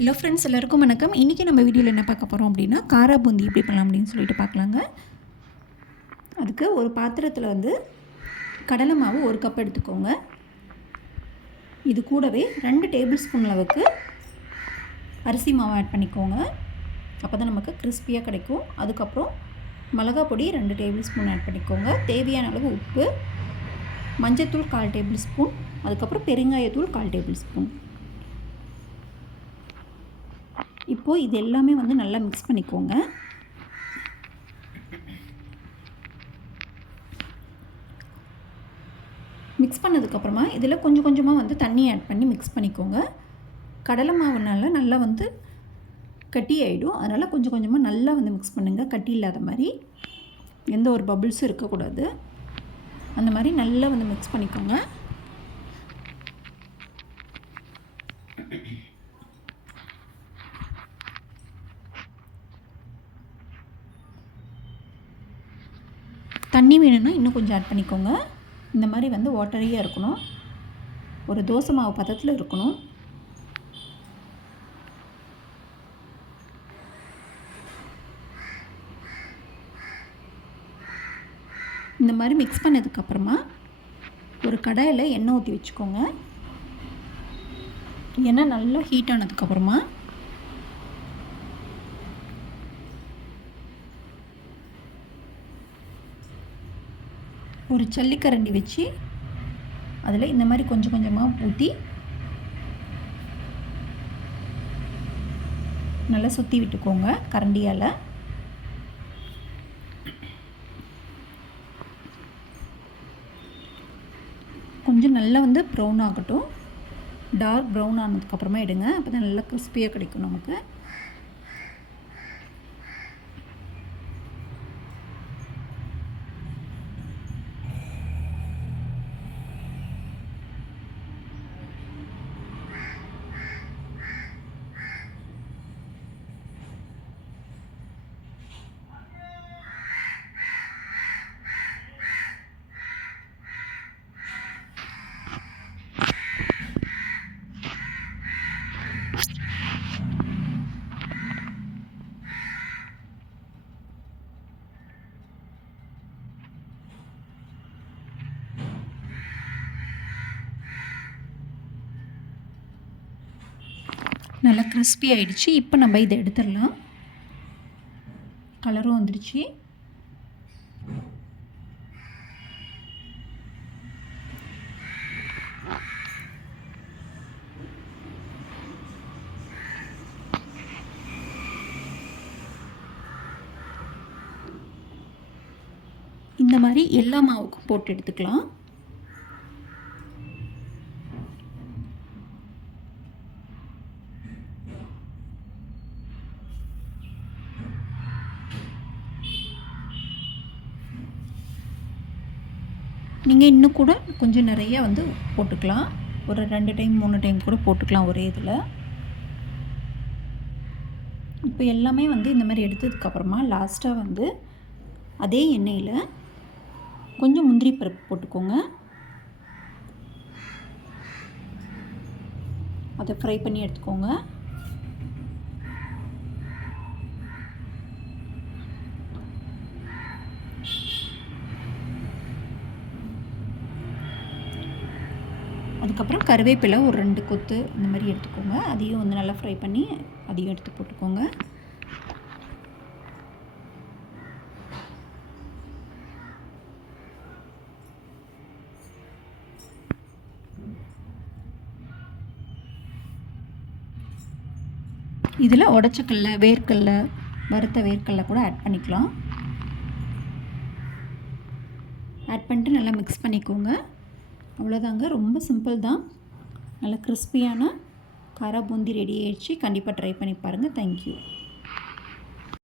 Hello friends, எல்லாருக்கும் வணக்கம். இன்றைக்கி நம்ம வீடியோவில் என்ன பார்க்க போகிறோம் அப்படின்னா, காரா பூந்தி எப்படி பண்ணலாம் அப்படின்னு சொல்லிட்டு பார்க்கலாங்க. அதுக்கு ஒரு பாத்திரத்தில் கடலை மாவு 1 கப் எடுத்துக்கோங்க. இது கூடவே 2 டேபிள் ஸ்பூன் அளவுக்கு அரிசி மாவு ஆட் பண்ணிக்கோங்க. அப்போ தான் நமக்கு கிறிஸ்பியாக கிடைக்கும். அதுக்கப்புறம் மிளகா பொடி 2 டேபிள் ஸ்பூன் ஆட் பண்ணிக்கோங்க. தேவையான அளவு உப்பு, மஞ்சத்தூள் 1/4 டேபிள் ஸ்பூன், அதுக்கப்புறம் பெருங்காயத்தூள் 1/4 டேபிள் ஸ்பூன். இப்போது இது எல்லாமே நல்லா மிக்ஸ் பண்ணிக்கோங்க. மிக்ஸ் பண்ணதுக்கப்புறமா இதில் கொஞ்சம் கொஞ்சமாக தண்ணி ஆட் பண்ணி மிக்ஸ் பண்ணிக்கோங்க. கடலை மாவுனால நல்லா கட்டி ஆகிடும். அதனால் கொஞ்சம் கொஞ்சமாக நல்லா மிக்ஸ் பண்ணுங்கள். கட்டி இல்லாத மாதிரி, எந்த ஒரு பபிள்ஸும் இருக்கக்கூடாது. அந்த மாதிரி நல்லா மிக்ஸ் பண்ணிக்கோங்க. தண்ணி வேணும்னா இன்னும் கொஞ்சம் ஆட் பண்ணிக்கோங்க. இந்த மாதிரி வாட்டரியாக இருக்கணும். ஒரு தோசை மாவு பதத்தில் இருக்கணும். இந்த மாதிரி மிக்ஸ் பண்ணதுக்கப்புறமா ஒரு கடாயில் எண்ணெய் ஊற்றி வச்சுக்கோங்க. எண்ணெய் நல்லா ஹீட் ஆனதுக்கப்புறமா ஒரு ஜல்லிக்கரண்டி வச்சு அதில் இந்த மாதிரி கொஞ்சம் கொஞ்சமாக ஊற்றி நல்லா சுற்றி விட்டுக்கோங்க கரண்டியால். கொஞ்சம் நல்லா ப்ரௌன் ஆகட்டும். டார்க் ப்ரௌன் ஆனதுக்கப்புறமா எடுங்க. அப்போ தான் நல்லா கிறிஸ்பியாக கிடைக்கும் நமக்கு. நல்லா கிறிஸ்பி ஆகிடுச்சு. இப்போ நம்ம இதை எடுத்துடலாம். கலரும் வந்துடுச்சு. இந்த மாதிரி எல்லா மாவுக்கும் போட்டு எடுத்துக்கலாம். நீங்கள் இன்னும் கூட கொஞ்சம் நிறைய போட்டுக்கலாம். ஒரு 2 டைம் 3 டைம் கூட போட்டுக்கலாம் ஒரே இதில். இப்போ எல்லாமே இந்த மாதிரி எடுத்ததுக்கப்புறமா லாஸ்ட்டாக அதே எண்ணெயில் கொஞ்சம் முந்திரி பருப்பு போட்டுக்கோங்க. அதை ஃப்ரை பண்ணி எடுத்துக்கோங்க. அதுக்கப்புறம் கருவேப்பிலை ஒரு 2 கொத்து இந்த மாதிரி எடுத்துக்கோங்க. அதையும் நல்லா ஃப்ரை பண்ணி அதையும் எடுத்து போட்டுக்கோங்க. இதில் உடச்சக்கல்ல, வேர்க்கடலை, வறுத்த வேர்க்கடலை கூட ஆட் பண்ணிக்கலாம். ஆட் பண்ணிட்டு நல்லா மிக்ஸ் பண்ணிக்கோங்க. அவ்வளோதாங்க, ரொம்ப சிம்பிள் தான். நல்லா கிறிஸ்பியான காரா பூந்தி ரெடி ஆகிடுச்சு. கண்டிப்பாக ட்ரை பண்ணி பாருங்கள். தேங்க்யூ.